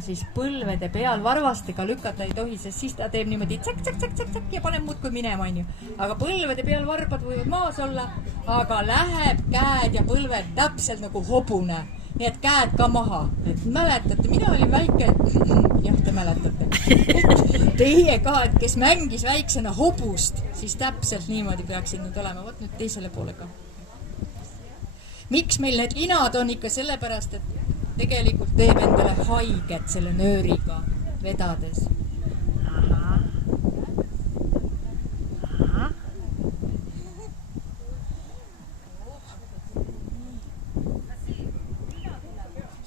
siis põlvede peal varvastega lükata ei tohi, sest siis ta teeb niimoodi tsak ja paneb muudkui minema, onju. Aga põlvede peal varbad võivad maas olla, aga läheb käed ja põlved täpselt nagu hobune. Nii et käed ka maha. Et mäletate, mina olin väike, jah, te mäletate. Teie ka, et kes mängis väiksena hobust, siis täpselt niimoodi peaksid nüüd olema. Võt nüüd teisele poole ka. Miks meil need linad on ikka sellepärast, et tegelikult teeb endale haiget selle nööriga vedades.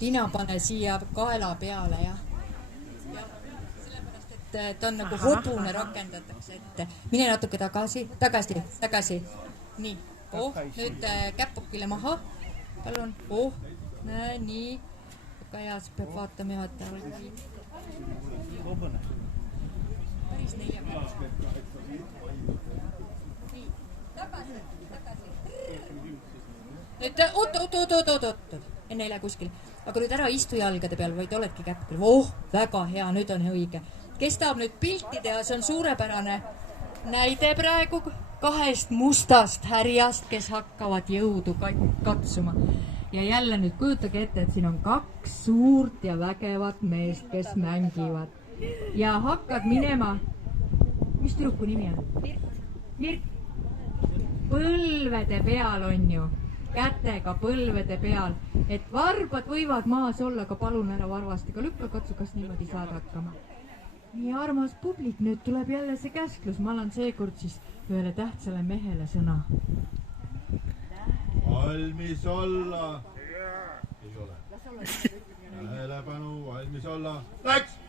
Lina pane siia kaela peale, jah. Sellepärast, et ta on nagu hobune rakendatakse ette. Mine natuke tagasi. Nii, nüüd käpukile maha. Palun, nii. Väga hea, siis peab vaatama juhataja. Päris 4 peale. Nii, tagasi. Nüüd, oot. Enne ei lähe kuskil. Aga nüüd ära istu jalgade peal, vaid oledki käpukil. Väga hea, nüüd on õige. Kes tahab nüüd pilti teha, see on suurepärane näide praegu 2 mustast härjast, kes hakkavad jõudu katsuma. Ja jälle nüüd kujutage ette, et siin on 2 suurt ja vägevat meest, kes mängivad. Ja hakkad minema, mis tüdruku nimi on? Mirt. Põlvede peal on ju. Kätega põlvede peal, et varbad võivad maas olla, aga palun ära varvastega lükka, katsu, kas niimoodi saad hakkama. Nii armas publik, nüüd tuleb jälle see käsklus, ma annan seekord siis ühele tähtsale mehele sõna. Valmis olla. Ei ole. Tähelepanu, valmis olla. Läks!